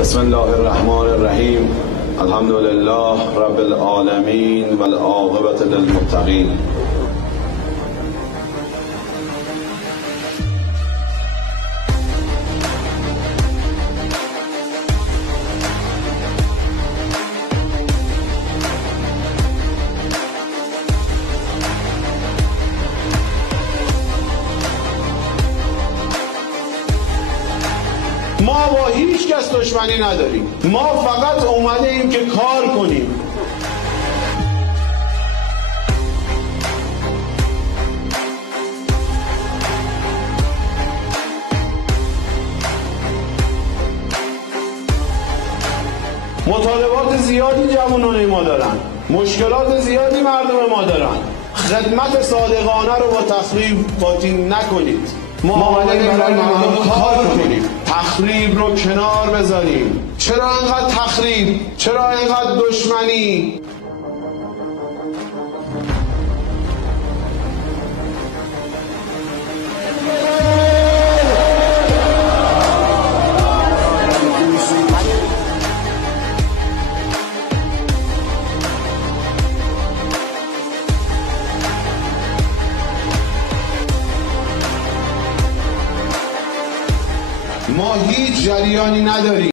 بسم الله الرحمن الرحیم. الحمد لله رب العالمین و العاقبة للمتقین. ما با هیچ کس دشمنی نداریم. ما فقط اومده ایم که کار کنیم. مطالبات زیادی جوانان ما دارن، مشکلات زیادی مردم ما دارن. خدمت صادقانه رو با تخریب قاطی نکنید. ما آمده ایم برای مردم کار کنیم، تخریب رو کنار بذاریم. چرا اینقدر تخریب؟ چرا اینقدر دشمنی؟ ما هیچ جریانی نداریم.